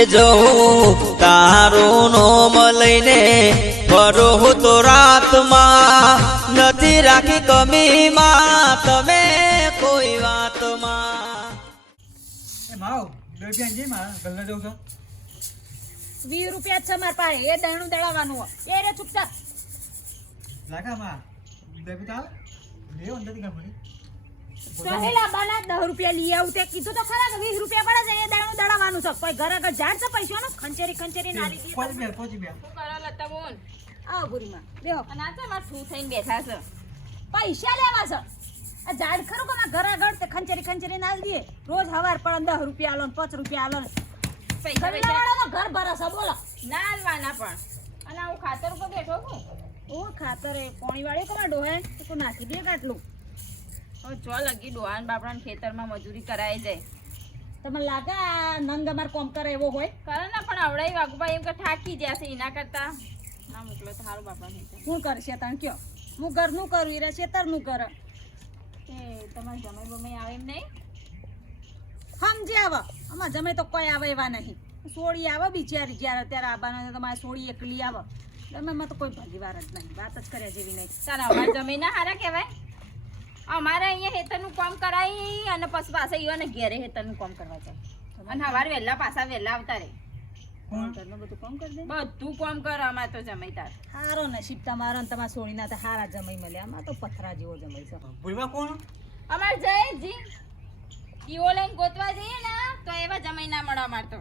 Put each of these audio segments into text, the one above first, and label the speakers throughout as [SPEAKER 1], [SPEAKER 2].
[SPEAKER 1] એ જવું તારું નોમ લઈને ફરું તો રાતમાં નથી રાખી કમીમાં. તમે કોઈ વાતમાં.
[SPEAKER 2] માવ રૂપિયા જઈ માં ગલ્લે જવું છો?
[SPEAKER 3] વીસ રૂપિયા છે મારા પાસે. એ દણું દળાવવાનું હોય. એ રે ચૂપચાપ.
[SPEAKER 2] લાગા માં બે રૂપિયા લે અંદરથી કામ કરી
[SPEAKER 3] સહેલા બાના દસ રૂપિયા લઈ આવું તે કીધું તો ખરા કે વીસ રૂપિયા પડે છે એ દાણું દળાવવાનું છે. કોઈ ઘર આગળ ઝાડ છે પૈસાનો ખંચેરી ખંચેરી ના લીધી
[SPEAKER 2] પહોંચી બે પહોંચી બે
[SPEAKER 4] શું કરો લતા બોન
[SPEAKER 3] આવો ગુરીમાં બેહો.
[SPEAKER 4] અને આ તો મારે શું થઈને બેઠા છે?
[SPEAKER 3] પૈસા લેવા છે. આ ઝાડ ખરું કે ઘર તે ખંચેરી ખંચેરી ના દઈએ રોજ હવાર પણ દસ રૂપિયા આલો ને પાંચ રૂપિયા આલો ને.
[SPEAKER 4] પૈસા પૈસા.
[SPEAKER 3] ઘર ભરાશે બોલો.
[SPEAKER 4] ના હાલવાના પણ. અને હું ખાતર ઉપર બેઠો છું?
[SPEAKER 3] હું ખાતર એ પાણી વાળી કમા ડોહે તો નાખી દે કાટલું
[SPEAKER 4] હવે જો લગી ડોહાન બાપડાને ખેતરમાં મજૂરી કરાઈ જાય.
[SPEAKER 3] તમને લાગે આ નંગ અમાર કોમ કરે એવો હોય?
[SPEAKER 4] કરે ને પણ આવડાઈ વાઘુભાઈ એમ કે થાકી જશે એના કરતા. ના મોકલો તો સારું બાપડા ખેતર
[SPEAKER 3] શું કરશે તને કયો? હું ઘરનું કરું ઈરા ખેતરનું કરે.
[SPEAKER 4] એ તમારે જમાઈ બમાઈ આવે એમ નહીં?
[SPEAKER 3] સમજે આવે આમાં જમે તો કોઈ આવે એવા નહીં. સોળી આવે બિચારી જ્યારે ત્યારે આવવાના તમારે સોળી એકલી આવે. તમે તો કોઈ ભાગીવાર જ નહીં. વાત જ કર્યા જેવી નહીં.
[SPEAKER 4] તારા અમારે જમીન ના હારા કહેવાય? અમારે અહીંયા હેતરનું કામ કરાય અને પછી પાછા ઈવાને ઘેરે હેતરનું કામ કરવા જાય. અને સવારે વહેલા પાછા વહેલા આવતા રહે
[SPEAKER 3] બધું કામ કર દે?
[SPEAKER 4] બધું કામ કરે અમારે તો જમાઈ તાર.
[SPEAKER 3] સારો નસીબ તમારો ને તમારા સોળીના તો હારા જમાઈ મળ્યા તો પથરા જેવો જમાઈ છે.
[SPEAKER 2] ભૂલવા કોણ?
[SPEAKER 4] અમાર જયજી. ઈવો લઈને ગોતવા જઈએ ને તો એવા જમાઈ ના મળે અમાર તો.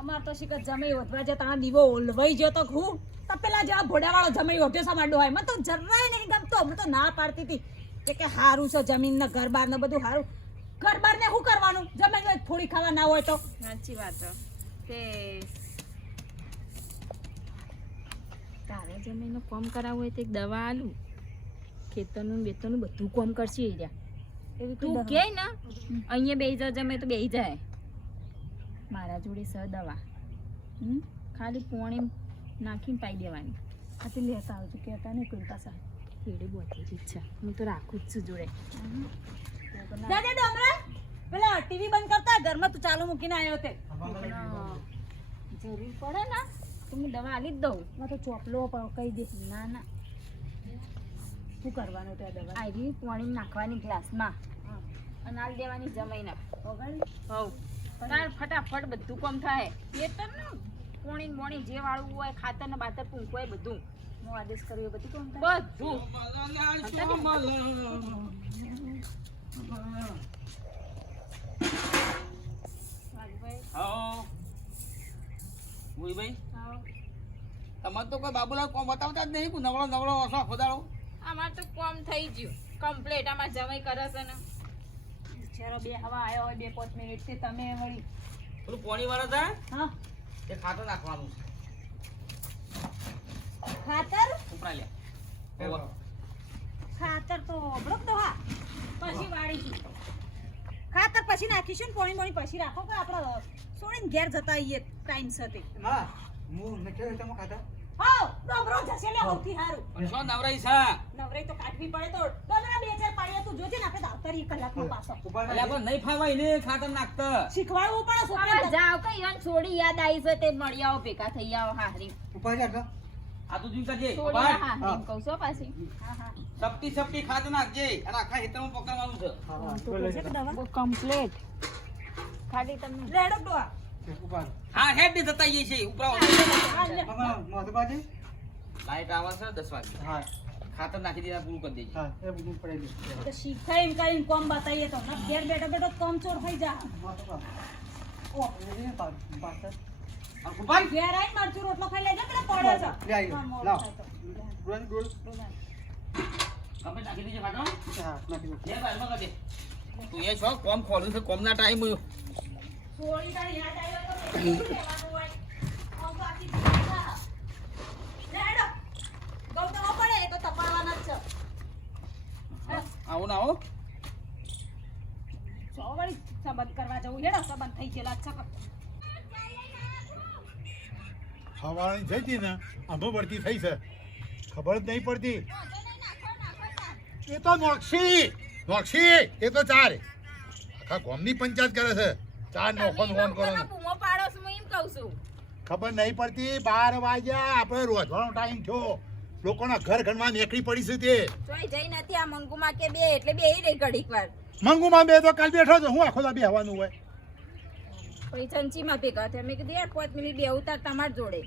[SPEAKER 3] અમાર તો શીખર જમાઈ વધવા જતા આ દીવો ઓલવાઈ ગયો તો હું તો પેલા જેવા ભોડાવાળો જમાઈ ઓઢ્યો સમાડો માડો હોય મને તો જરાય નહીં ગમતો. હું તો ના પાડતી હતી. કે કે હારું છે જમીન ને ઘર બાર ને બધું હારું. ઘર બાર ને શું કરવાનું? જમીન થોડી ખાવા ના હોય તો.
[SPEAKER 4] સાચી વાત કે તે તારે જમીનનું કોમ કરાવવું હોય તો એક દવા આલું. ખેતરનું ને બેતરનું બધું કોમ કરશે એ રહ્યા. તું કે ને અહીંયા બેહી જા જમે તો બેહી જાય. મારા જોડે સ દવા? ખાલી પોણી નાખીને પાઈ દેવાની.
[SPEAKER 3] આથી લેતા આવજો કહેતા નહીં કોઈ પાસે
[SPEAKER 4] બોતી જ ઈચ્છા હું તો રાખું જ છું જોડે.
[SPEAKER 3] દાદા ડોમરા પેલા ટીવી બંધ કરતા ઘરમાં તું ચાલુ મૂકીને આવ્યો તે.
[SPEAKER 4] જરૂર પડે ને? તો હું દવા આલી જ દઉં.
[SPEAKER 3] માં તો ચોપલો પણ કહી દઈશ
[SPEAKER 4] ના ના.
[SPEAKER 3] શું કરવાનું ત્યાં દવા?
[SPEAKER 4] આવી પાણી નાખવાની ગ્લાસમાં. અને આલ દેવાની જમાઈને
[SPEAKER 3] વગાડી
[SPEAKER 4] હવ. તાર ફટાફટ બધું કામ થાય. એ ને પોણી મોણી જે વાળું હોય ખાતર ને બાતર પૂંખવું હોય બધું.
[SPEAKER 3] હું આદેશ કર્યો બધું કોણ
[SPEAKER 4] બધું.
[SPEAKER 5] તમારે તો કોઈ બાબુલાલ કોમ બતાવતા જ નહીં નવળો નવળો ઓછો ખોદાડો.
[SPEAKER 4] અમાર તો કોમ થઈ ગયું. કમ્પ્લીટ અમાર જમાઈ કરે છે ને.
[SPEAKER 3] બિચારો બે હવા આવ્યો હોય બે પાંચ મિનિટથી તમે વળી.
[SPEAKER 5] પેલું પોણી વાળા થાય?
[SPEAKER 3] હા.
[SPEAKER 5] એ ખાતર નાખવાનું છે.
[SPEAKER 3] ખાતર?
[SPEAKER 5] ઉપરા લે.
[SPEAKER 3] ખાતર તો અબળક તો હા. પછી વાળીશું. ખાતર પછી નાખીશું ને પોણી પોણી પછી રાખો કે આપણે છોડીને ઘેર જતા આવીએ ટાઈમ સાથે.
[SPEAKER 2] હા. હું નખ્યો તમે ખાતા.
[SPEAKER 3] હા ડોબરો જશે લે સૌથી સારું.
[SPEAKER 5] શું નવરાઈ છે?
[SPEAKER 3] નવરાઈ તો કાઢવી પડે તો ડોબરા બે ચાર પાડીએ તું જોજે ને આપણે તો કલાકમાં પાછો.
[SPEAKER 5] એટલે આપણે નહીં ફાવાય ને ખાતર નાખતા.
[SPEAKER 3] શીખવાડવું પડે
[SPEAKER 4] અમાર જાવ કે ઈવન છોડી યાદ આવી છે તે મળી આવો ભેગા થઈ આવો હારી
[SPEAKER 2] ઉપર જા
[SPEAKER 5] આ તો તું
[SPEAKER 4] છોડી
[SPEAKER 5] બાર
[SPEAKER 4] હારી કહું છો પાછી.
[SPEAKER 3] હા હા.
[SPEAKER 5] સપટી સપટી ખાતર નાખજે અને આખા હેતરમાં પકડવાનું છે.
[SPEAKER 2] હા હા.
[SPEAKER 3] તો
[SPEAKER 4] કમ્પ્લીટ ખાલી તમને.
[SPEAKER 3] રેડો ડોવા
[SPEAKER 5] હા હેડ ને જતા છે ઉપરા
[SPEAKER 3] હા લે
[SPEAKER 2] મામા મોઢું બાજુ.
[SPEAKER 5] લાઈટ આવે છે દસ વાગે.
[SPEAKER 2] હા.
[SPEAKER 5] ખાતર નાખી દેના પૂરું કરી દેજે.
[SPEAKER 2] હા એ બધું પડી ગયું
[SPEAKER 3] તો શીખાય એમ કરીને કોમ બતાઈએ તો. ના ઘેર બેઠો બેઠો કોમ ચોર થઈ જા.
[SPEAKER 2] ઓ એ પાછળ
[SPEAKER 5] અને કુપાન
[SPEAKER 3] ઘેર આઈ મરચું રોટલો ખાઈ લેજે પેલા પડે છે
[SPEAKER 2] લે. આવી લાવ.
[SPEAKER 3] તો.
[SPEAKER 2] ડોલ ડોલ
[SPEAKER 5] નાખી દેજે ખાતર
[SPEAKER 2] હા નાખી દો
[SPEAKER 5] એ બારમાં કાઢે તું એ છો કોમ ખોલ્યું છે કોમના ટાઈમ.
[SPEAKER 3] સોળી તારી યાદ આવ્યો તો મેં કીધું લેવાનું હોય. કોમ તો આખી જિંદગી થા. લે હેડો. ઘઉં તો ન પડે, એ તો તપાવવાના જ છે.
[SPEAKER 5] આવો. ના આવો.
[SPEAKER 3] જો સંબંધ કરવા જવું હેડો સંબંધ થઈ ગયેલા જ
[SPEAKER 6] હવાની જઈ હતી ને આંબો પડતી થઈ છે. ખબર જ નહીં પડતી. એ તો નોક્ષી નોક્ષી એ તો ચાર. આખા ગામની પંચાયત કરે છે. ચાર નોખો ફોન કરો ને
[SPEAKER 4] બૂમો પાડો છો હું એમ કહું કહું છું.
[SPEAKER 6] ખબર નહીં પડતી બાર વાગ્યા આપણે રોજવાનો ટાઈમ થયો. લોકોના ઘર ઘરમાં નીકળી પડી છે તે.
[SPEAKER 4] તોય જઈ નથી આ મંગુમાં કે બે એટલે બે રહી ઘડીક વાર.
[SPEAKER 6] મંગુમાં બે તો કાલ બેઠો છો. હું આખો દા બેહવાનું હોય.
[SPEAKER 4] પછી ચંચીમાં ભેગા થયા. મેં કીધું યાર પાંચ મિનિટ બે ઉતાર તમાર જોડે.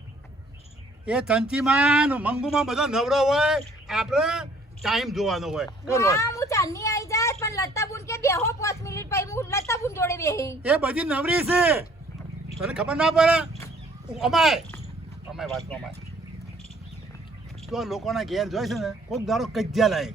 [SPEAKER 6] એ ચંચીમાં મંગુમાં બધો નવરો હોય આપણે ટાઈમ જોવાનો હોય. બરોબર
[SPEAKER 4] હું ચાલની આવી જાય પણ લતાબુન કે બેહો પાંચ મિનિટ પછી. હું લતાબુન જોડે બેહી.
[SPEAKER 6] એ બધી નવરી છે. તને ખબર ના પડે? અમાય. અમાય વાત અમાય. તો લોકોના ઘેર જોઈ છે ને કોઈક દાડો કજ્જા લાય.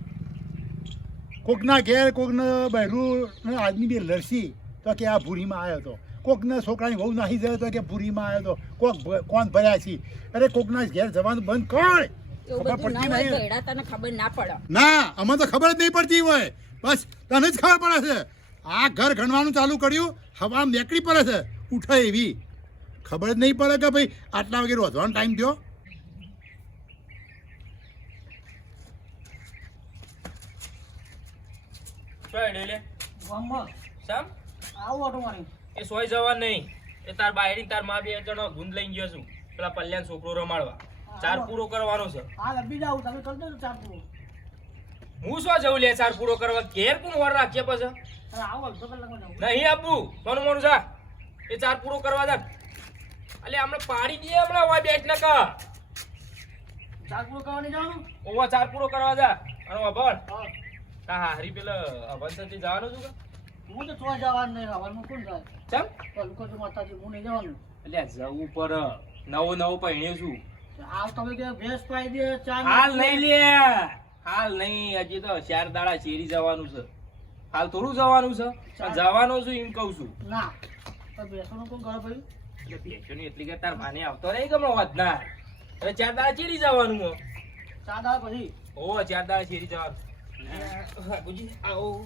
[SPEAKER 6] કોકના ઘેર કોકને બહેરું આદમી બે લડશી તો કે આ ભૂરીમાં આવ્યો હતો કોકને છોકરાની વહુ નાખી જાય તો કે ભૂરીમાં આવ્યો હતો કોક કોણ ભર્યા છે? અરે કોકના ઘેર જવાનું બંધ કર. ખબર
[SPEAKER 4] ના
[SPEAKER 6] પડતી નહીં
[SPEAKER 4] ખબર ના પડે.
[SPEAKER 6] ના તો ખબર જ નહીં પડતી હોય. બસ તને જ ખબર પડે છે. આ ઘર ગણવાનું ચાલુ કર્યું હવા નીકળી પડે છે. ઉઠે એવી. ખબર જ નહીં પડે કે ભાઈ આટલા વાગે રોધવાનો ટાઈમ થયો?
[SPEAKER 7] શું હેડે લે.
[SPEAKER 2] ગામમાં
[SPEAKER 7] સમ?
[SPEAKER 2] આવું ઓટો મારી.
[SPEAKER 7] એ સોય જવા નહીં. એ તાર બાયડી તારમાં બે જણો ગુંદ લઈને ગયો છું. પેલા પલ્યાન છોકરો રમાડવા. ચાર પૂરો કરવાનો છે.
[SPEAKER 2] હા લબી જાવ તમે કરી દો ચાર પૂરો.
[SPEAKER 7] હું શું જવું લે ચાર પૂરો કરવા? ઘેર કોણ વાર રાખીએ પછી?
[SPEAKER 2] અરે આવો અડધો કલાકમાં જાવ
[SPEAKER 7] નહીં આપવું મોનું મોનું જા. એ ચાર પૂરો કરવા જા. અલે હમણાં પાડી દઈએ હમણાં હોય બેટ ના કા
[SPEAKER 2] ચાર પૂરો કરવાની જવાનું?
[SPEAKER 7] ઓવા ચાર પૂરો કરવા જા. અને વાભળ
[SPEAKER 2] હા.
[SPEAKER 7] તા હારી પેલા અવંતથી જવાનું છું કે?
[SPEAKER 2] હું તો ચોય જવાનું નહીં હવાનું કોણ જાય?
[SPEAKER 7] ચમ?
[SPEAKER 2] તો લોકો તો માતાજી હું નહીં જવાનું.
[SPEAKER 7] એટલે જવું પર નવું નવું પહેણ્યું છું.
[SPEAKER 2] હાલ તમે કે ભેસ પાઈ દે ચાલ
[SPEAKER 7] હાલ નહીં લે. હાલ નહીં હજી તો ચાર દાડા શેરી જવાનું છે. હાલ થોડું જવાનું છે જવાનું છું એમ કહું છું.
[SPEAKER 2] ના તો ભેંસોનું કોણ કરે ભાઈ
[SPEAKER 7] એટલે પેશોની એટલી કે તાર માને આવતો રહી ગમો વાત ના. હવે ચાર દાડા શેરી જવાનું હો.
[SPEAKER 2] ચાર દાડા પછી?
[SPEAKER 7] ઓ ચાર દાડા શેરી જવાનું. આવો.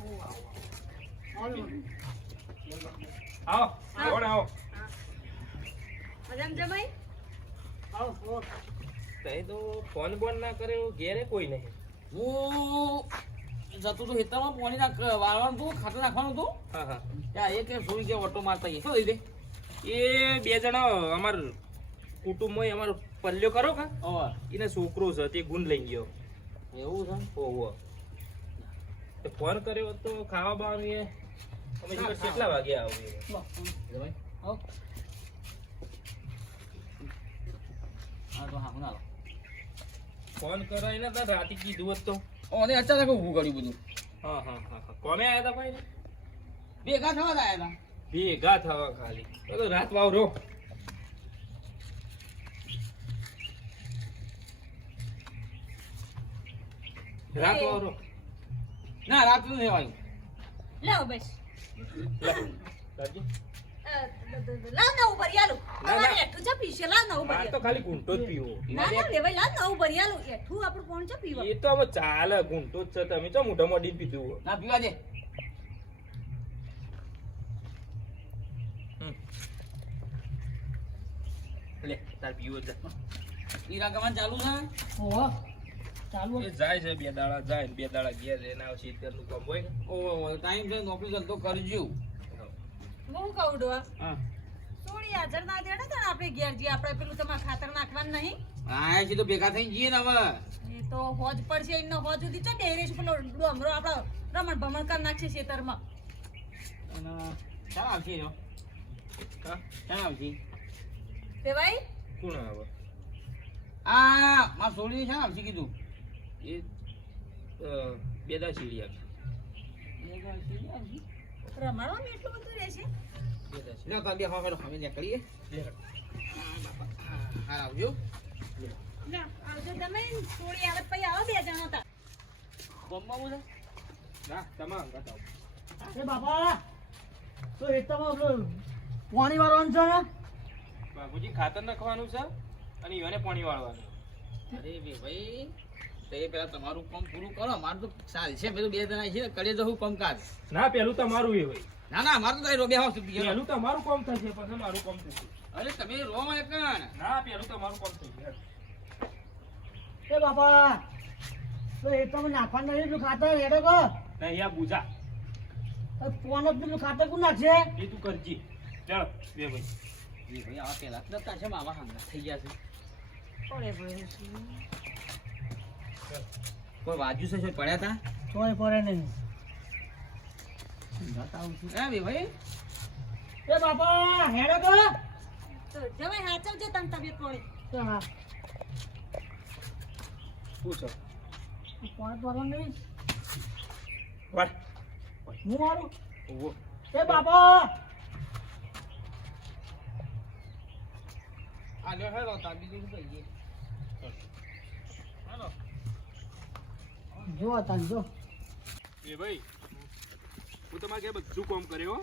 [SPEAKER 7] તે ફોન બોન ના કરે ઘેરે કોઈ નહીં
[SPEAKER 5] હું જતો તો હેતરમાં પાણી વાળવાનું હતું ખાતર નાખવાનું હતું
[SPEAKER 7] હા હા
[SPEAKER 5] ત્યાં કે સુઈ ગયા ઓટો મારતા થઈ
[SPEAKER 7] એ બે જણા અમાર કુટુંબમાં અમારો પલ્લ્યો કરો કા એને છોકરો છે તે ગુણ લઈ ગયો
[SPEAKER 5] એવું છે
[SPEAKER 7] ઓહો ફોન કર્યો તો ખાવા બાવાનું અમે કેટલા વાગે આવીએ? ફોન કરાય ને તો રાતે કીધું હતું. તો
[SPEAKER 5] ઓને અચાનક ઊભું કર્યું બધું.
[SPEAKER 7] હા હા હા કોને કોમે આયા હતા ભાઈ
[SPEAKER 5] ભેગા થવા જ હતા
[SPEAKER 7] ભેગા થવા ખાલી. તો રાત વાવ રો રાત વાવ રો
[SPEAKER 5] હતા ના રાતનું લેવાયું
[SPEAKER 3] લાવ બસ. લાવ અમારે એઠું છે પીશે લાવ
[SPEAKER 7] તો ખાલી જ પીવો.
[SPEAKER 3] ના ના લેવાય લાવ નવું ભરી આલું. એઠું આપણું કોણ છે પીવા?
[SPEAKER 7] એ તો હવે ચાલે ઘૂંટો જ છે. તમે તો મોઢા મોઢી પીધું હોય.
[SPEAKER 5] ના પીવા દે.
[SPEAKER 7] હમ. લે તાર પીવો જ
[SPEAKER 5] ઈરા કમાન ચાલુ છે?
[SPEAKER 2] ઓહો. ચાલુ
[SPEAKER 7] એ જાય છે બે દાડા જાય બે દાડા ઘેર એને આવશે ઈતરનું કામ હોય
[SPEAKER 5] ઓ ટાઈમ છે નોકરી ધંધો કરજો.
[SPEAKER 3] હું કહું ડોહા?
[SPEAKER 5] હા.
[SPEAKER 3] સોળી હાજર ના દેડે તો આપણે ઘેર જઈએ આપણે પેલું તમારે ખાતર નાખવાનું નહીં?
[SPEAKER 5] હા તો ભેગા થઈ જઈએ ને હવે.
[SPEAKER 3] એ તો હોજ પડશે એનો હોજ સુધી. ચો ડેરે છે પેલો ડોમરો આપણો રમણ ભમણ કર નાખશે ખેતરમાં.
[SPEAKER 5] અને ચાલ આવશે જો આવશે
[SPEAKER 3] તે ભાઈ
[SPEAKER 7] કોણ આવે?
[SPEAKER 5] આ માર સોળી છે આવશે કીધું.
[SPEAKER 7] એ બેદા સીડી આપશે
[SPEAKER 3] રમાડવાનું એટલું બધું રહે
[SPEAKER 7] છે દા સીડી.
[SPEAKER 5] લ્યો તમે બે હવે અમે નીકળીએ.
[SPEAKER 7] લે.
[SPEAKER 5] હા આવજો.
[SPEAKER 3] ના આવજો તમે. થોડી આવે પછી આવો બે જણા હતા
[SPEAKER 5] બોમ્બા બોલે
[SPEAKER 7] ના. તમામ બતાવો
[SPEAKER 2] એ બાપા તો એ પેલું પાણી વાળવાનું છે ને?
[SPEAKER 7] બાપુજી ખાતર નાખવાનું છે અને ઈવને પાણી વાળવાનું.
[SPEAKER 5] અરે બે ભાઈ. તે પેલા તમારું કામ પૂરું કરો. મારું તો સારી છે પેલું બે જણા છે કરે તો હું કામ કાજ
[SPEAKER 7] ના પેલું તમારું એ હોય.
[SPEAKER 5] ના ના મારું તો બે હોશ સુધી
[SPEAKER 7] પેલું તમારું કામ થશે પછી મારું કામ થશે.
[SPEAKER 5] અરે તમે રો માં એકણ
[SPEAKER 7] ના પેલું તમારું કામ થશે
[SPEAKER 2] એ બાપા તો એકતામાં નાખવાનું નહીં એટલું ખાતર હેડો કહો
[SPEAKER 7] નહીં આ બુજા.
[SPEAKER 2] પોન જ પેલું ખાતર કોણ નાખશે?
[SPEAKER 7] એ તું કરજી. ચાલો બે ભાઈ.
[SPEAKER 5] એ ભાઈ આવા પેલા નતા છે માવા હંગા થઈ ગયા છે. કોઈ વાજુ છે પડ્યા તા?
[SPEAKER 2] કોઈ પડે નહીં.
[SPEAKER 5] ભાઈ
[SPEAKER 2] એ બાપા હેડો તો.
[SPEAKER 3] તો જમાઈ હાચવજે તને તબિયત પડે
[SPEAKER 2] તો હા.
[SPEAKER 7] પૂછો
[SPEAKER 2] કોણ પડે નહીં.
[SPEAKER 7] વાળ.
[SPEAKER 2] હું મારું
[SPEAKER 7] ઓવો
[SPEAKER 2] એ બાપા.
[SPEAKER 5] આ લ્યો હેડો તા બીજું શું કહીએ
[SPEAKER 2] જો તાન જો.
[SPEAKER 7] એ ભાઈ હું તમારે ઘેર બધું કામ કર્યો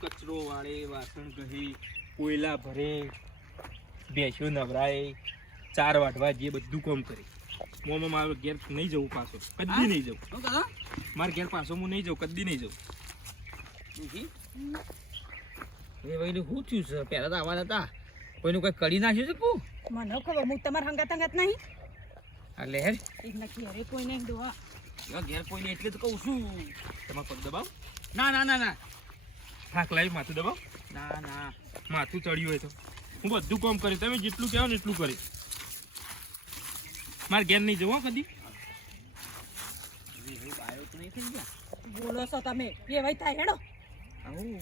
[SPEAKER 7] કચરો વાળે વાસણ કહી કોયલા ભરે બેસ્યો નવરાય ચાર વાટવા જે બધું કામ કરી. મોમાં મારો ઘેર નહીં જવું પાછો. કદી નહીં જવું.
[SPEAKER 5] મારે
[SPEAKER 7] મારા ઘેર પાછો હું નહીં જવું કદી નહીં જવું
[SPEAKER 5] એ ભાઈ શું થયું છે? પહેલા તો આવા હતા કોઈનું કંઈ કરી નાખ્યું છે કું
[SPEAKER 3] મને ખબર હું તમારા હંગાત હંગાત નહીં.
[SPEAKER 5] આ લહેર
[SPEAKER 3] એક નક્કી અરે કોઈ નહીં દોવા
[SPEAKER 5] યો ઘેર નહીં એટલે તો કહું છું.
[SPEAKER 7] તમારે પગ દબાવ.
[SPEAKER 5] ના ના ના ના.
[SPEAKER 7] થાક લાવી માથું દબાવ.
[SPEAKER 5] ના ના.
[SPEAKER 7] માથું ચડ્યું હોય તો. હું બધું કામ કરી તમે જેટલું કહેવો ને એટલું કરી મારે ઘેર નહીં જવો હો કદી.
[SPEAKER 3] બોલો છો તમે. એ ભાઈ થાય હેડો.
[SPEAKER 5] આવું.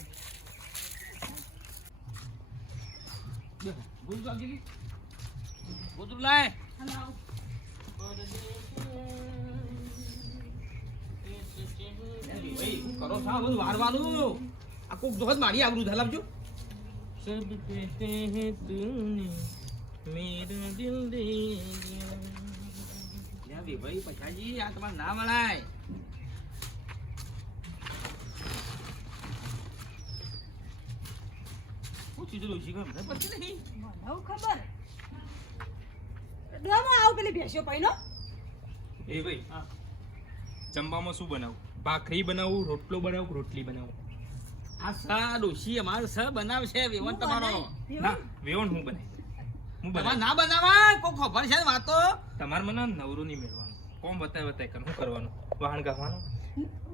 [SPEAKER 5] દીધું? લાય કરો મારી
[SPEAKER 7] આવડું
[SPEAKER 5] ધા લાવજો સબ પછાજી આ ના વળાય પૂછી દઉં છી
[SPEAKER 3] ગમ ખબર ડોમાં આવ પેલી પૈનો
[SPEAKER 7] એ ભાઈ જમવામાં શું બનાવું? ભાખરી બનાવું રોટલો બનાવું રોટલી બનાવું?
[SPEAKER 5] આ સા ડોશી અમારે સ બનાવશે. વેવણ તમારો.
[SPEAKER 7] ના વેવણ હું બનાવી હું
[SPEAKER 5] તમારે ના બનાવા કોઈ ખબર છે વાતો?
[SPEAKER 7] તમારે મને નવરું નહીં મેળવાનું. કોમ બતાય બતાય કર હું કરવાનું? વાહણ ગાવાનું?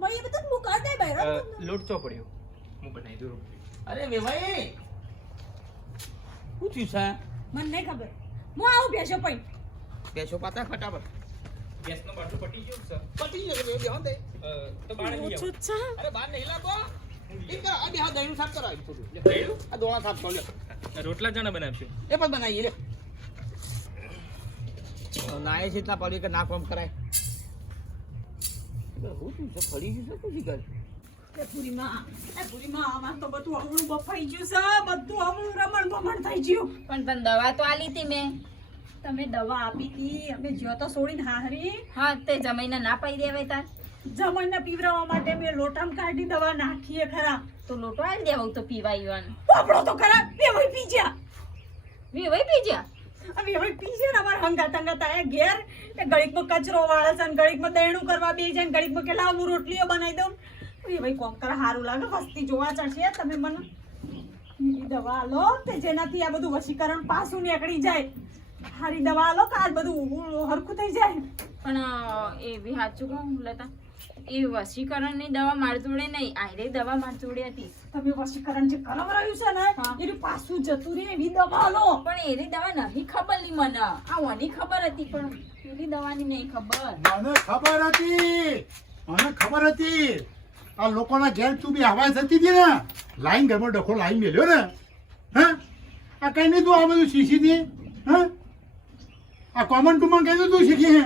[SPEAKER 3] ભાઈ બધું હું કર દે ભાઈ
[SPEAKER 7] લોટ ચો પડ્યો હું બનાવી દઉં અરે
[SPEAKER 5] અરે વેવાઈ શું થયું સા
[SPEAKER 3] મને નહીં ખબર. હું આવું બેસો પૈ
[SPEAKER 5] બેસો પાતા ફટાફટ.
[SPEAKER 7] ગેસનો બાટલો પટી ગયો છે
[SPEAKER 5] પટી ગયો બે બેહો દે.
[SPEAKER 7] તો બાણે લઈ
[SPEAKER 5] અરે બાર નહીં લાગો. ઠીક છે આ બેહો દહીં સાફ કરો થોડું
[SPEAKER 7] દહીં?
[SPEAKER 5] આ દોણા સાફ કરો લે
[SPEAKER 7] રોટલા જણા બનાવશો?
[SPEAKER 5] એ પણ બનાવીએ લે નાય છે એટલા પડી કે ના કોમ કરાય. હું થયું છે? પડી ગયું છે? ખુશી કર
[SPEAKER 3] એ પૂરીમાં એ પૂરીમાં આમાં તો બધું હમણું બફાઈ ગયું છે બધું હમણું રમણ બમણ થઈ ગયું.
[SPEAKER 4] પણ તને દવા તો આલી લીધી મેં.
[SPEAKER 3] તમે દવા આપી હતી અમે જ્યો તો છોડીને હારી.
[SPEAKER 4] હા તે જમાઈને ના પાઈ દેવાય તાર.
[SPEAKER 3] જમણને પીવરાવવા માટે મેં લોટામાં કાઢી દવા નાખીએ ખરા.
[SPEAKER 4] તો લોટો આવી દેવા તો પીવાય ઈવાન
[SPEAKER 3] આપણો તો ખરા એ વઈ પી જા
[SPEAKER 4] વઈ પી જા
[SPEAKER 3] હવે હવે પી છે ને અમારા તંગા હંગાત એ ઘેર. એ ગળીકમાં કચરો વાળે છે ગળીકમાં દહેણું કરવા બે જાય ને ગળીકમાં કે લાવ રોટલીઓ બનાવી દઉં. એ ભાઈ કોમ કરે સારું લાગે વસ્તી જોવા ચડશે. તમે મને દવા લો તે જેનાથી આ બધું વશીકરણ પાછું નીકળી જાય. સારી દવા લો કે આ બધું હરખું થઈ જાય?
[SPEAKER 4] પણ એ એવી સાચું કહું લતા. એ વશીકરણની દવા મારી જોડે નહીં આયરે દવા મારી જોડે હતી.
[SPEAKER 3] તમે વશીકરણ જે કરાવરાયું છે ને એનું પાછું જતું રહે એવી દવા લો
[SPEAKER 4] પણ એની દવા નહીં ખબરની મને. આ ઓની ખબર હતી પણ પેલી દવાની નહીં ખબર.
[SPEAKER 6] મને ખબર હતી. મને ખબર હતી. આ લોકોના ઘેર તું બી હવા થતી હતી ને. લાઈન ઘરમાં ડખો લાઈન મેલ્યો ને. હા? આ કઈ નહીં તું આ બધું શીશી દે હા? આ કોમન ટુમન કઈ તું શીખી હે?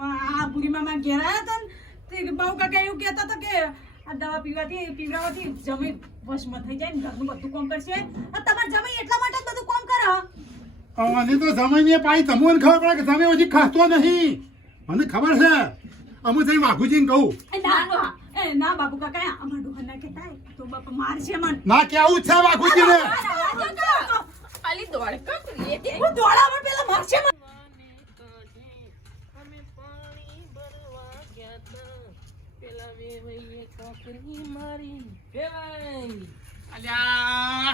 [SPEAKER 3] આ બુરીમાં મામા ઘેર હતા ને તે બહુ કાકા એવું કહેતા હતા કે આ દવા પીવાથી પીવડાવવાથી જમી વશમાં થઈ જાય ને ઘરનું બધું કામ કરશે. આ તમારા જમી એટલા માટે બધું કામ કરો?
[SPEAKER 6] અને તો સમય પાઈ તમને ખબર પડે કે તમે હજી ખાતો નહીં. મને ખબર છે. અમે જઈ વાઘુજીને કહું.
[SPEAKER 3] ના ના એ ના બાબુ કાકા અમારું ડોહા ના કહેતા તો બાપા મારશે મન.
[SPEAKER 6] ના કેવું છે વાઘુજીને.
[SPEAKER 4] ખાલી દોડકા કરીએ તે
[SPEAKER 3] હું દોડામાં પેલા મારશે મન
[SPEAKER 5] અલ્યા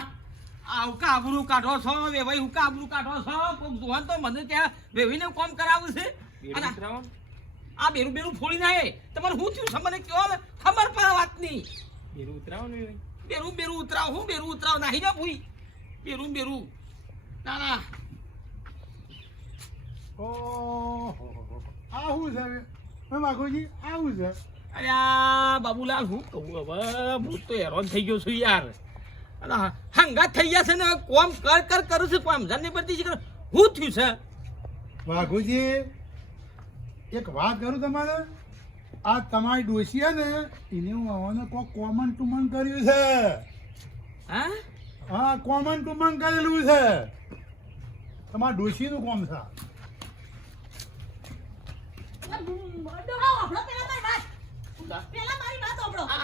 [SPEAKER 5] આ હુકા આબરૂ કાઢો છો વેવાઈ હું આબરૂ કાઢો છો? કોક જોવાન તો મને ત્યાં વેવીને કોમ કરાવું છે.
[SPEAKER 7] ઉતરાવો.
[SPEAKER 5] આ બેરું બેરું ફોડી નાખે. તમારે હું થયું છે? મને કયો ખબર પડે વાતની.
[SPEAKER 7] બેરું ઉતરાવાનું હોય
[SPEAKER 5] બેરું બેરું ઉતરાવ હું બેરું ઉતરાવ નાહી જાવ ભૂઈ. બેરું બેરું. ના ના
[SPEAKER 6] ઓહો. આવું છે હવે. વાઘોજી આવું છે.
[SPEAKER 5] અરે આ બાબુલાલ હું કહું હવે હું તો હેરાન થઈ ગયો છું યાર. અને હંગાત થઈ ગયા છે ને કોમ કર કર કરું છું કોમ સમજણ પડતી છે હું થયું છે?
[SPEAKER 6] વાઘોજી એક વાત કરું તમારે? આ તમારી ડોસી છે ને એને હું આવવાનો કોક કોમન ટુમન કર્યું છે.
[SPEAKER 5] હા?
[SPEAKER 6] હા કોમન ટુમન કરેલું છે. તમારા ડોશીનું કોમ છે.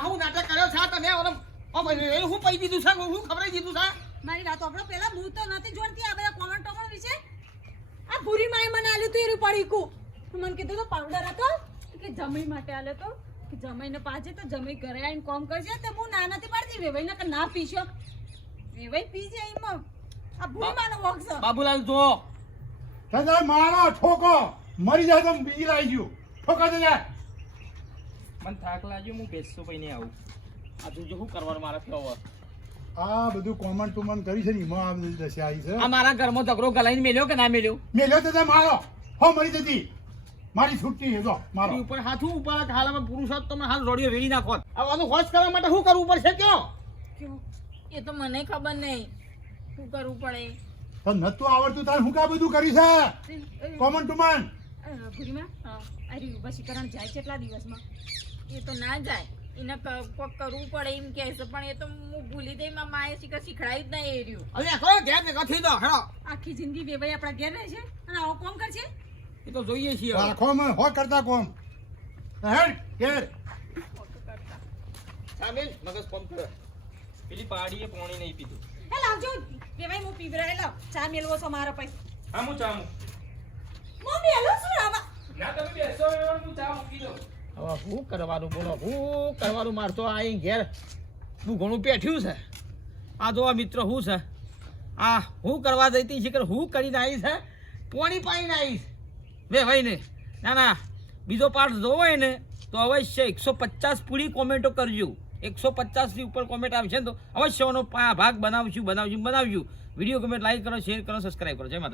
[SPEAKER 5] હું નાટક કર્યો છે તમે ઓલો ઓ ભાઈ એ હું પઈ દીધું છે હું ખબર દીધું છે?
[SPEAKER 3] મારી વાત વાપરો પેલા હું તો નથી જોડતી આ બધા કોમન ટોમન વિશે. આ ભૂરી માએ મને આલ્યું તું એરું પડી કુ મને કીધું તો પાવડર હતો કે જમી માટે આલ્યો તો કે જમીને પાછે તો જમી ઘરે આવીને કોમ કરજે તો હું ના નથી પાડતી. વેવાઈ ને કે ના પીશો. વેવાઈ પી જાય એમાં. આ ભૂરી માનો વોક છે
[SPEAKER 5] બાબુલાલ જો
[SPEAKER 6] દાદા મારો ઠોકો મરી જાય તો બીજી લાવી ગયું. ઠોકા દાદા.
[SPEAKER 7] મને થાક લાગ્યો હું બેસતો પછી નહીં આવું.
[SPEAKER 5] આ તું જો શું કરવાનું મારા ફ્લાવર
[SPEAKER 6] આ બધું કોમન ટુમન કરી છે ને એમાં આ બધી દશા આવી છે.
[SPEAKER 5] આ મારા ઘરમાં ઝઘડો ગલાઈને મેલ્યો કે ના મેલ્યો?
[SPEAKER 6] મેલ્યો દાદા મારો. હો મરી જતી. મારી છૂટી છે જો મારો.
[SPEAKER 5] ઉપર હાથું ઉપર હાલમાં પુરુષ તમને તો મને હાલ રોડિયો વેરી નાખો. આ આનું હોશ કરવા માટે શું કરવું પડશે કયો?
[SPEAKER 4] એ તો મને ખબર નહીં. શું કરવું પડે?
[SPEAKER 6] તો નતું આવડતું તાર હું કા બધું કરી છે? કોમન ટુ
[SPEAKER 3] મન ગુરીમાં
[SPEAKER 4] હા.
[SPEAKER 3] અરે વશીકરણ જાય છે કેટલા દિવસમાં.
[SPEAKER 4] એ તો ના જાય. એને કોક કરવું પડે એમ કહે છે પણ એ તો હું ભૂલી દઈ માં માએ શીખ શીખડાયું જ નહીં એ રહ્યું.
[SPEAKER 5] હવે આખો ઘેર ને કથી દો હેડો.
[SPEAKER 3] આખી જિંદગી વેવાઈ આપણા ઘેર રહે છે? અને આવો કોમ કરશે
[SPEAKER 5] એ તો જોઈએ છીએ હવે.
[SPEAKER 6] કોમ હો કરતા કોમ. હેડ ઘેર.
[SPEAKER 5] સામેલ મગજ પંપ કરે.
[SPEAKER 7] પેલી પાડીએ પાણી નહીં પીધું.
[SPEAKER 3] હે લાવજો. વેવાઈ હું પીવરાય લાવ ચા મેલવો છો મારા પૈસા?
[SPEAKER 7] હા હું ચા
[SPEAKER 3] હું મેલું છું આમાં
[SPEAKER 7] ના તમે બેસો હું ચા મૂકી દઉં.
[SPEAKER 5] હવે શું કરવાનું બોલો હું કરવાનું? મારતો આ અહીં ઘેર હું ઘણું પેઠ્યું છે. આ જો મિત્રો શું છે? આ હું કરવા જઈતી છે કે હું કરીને આવી છે? પોણી પાણીને આવીશ બે ભાઈ ને ના ના બીજો પાર્ટ જોવો હોય ને તો અવશ્ય એકસો પચાસ પૂરી કોમેન્ટો કરજો. એકસો પચાસથી ઉપર કોમેન્ટ આવશે ને તો અવશ્ય ભાગ બનાવશું બનાવશું બનાવશું. વીડિયો ગમે લાઈક કરો શેર કરો સબસ્ક્રાઈબ કરો. જય માતાજી.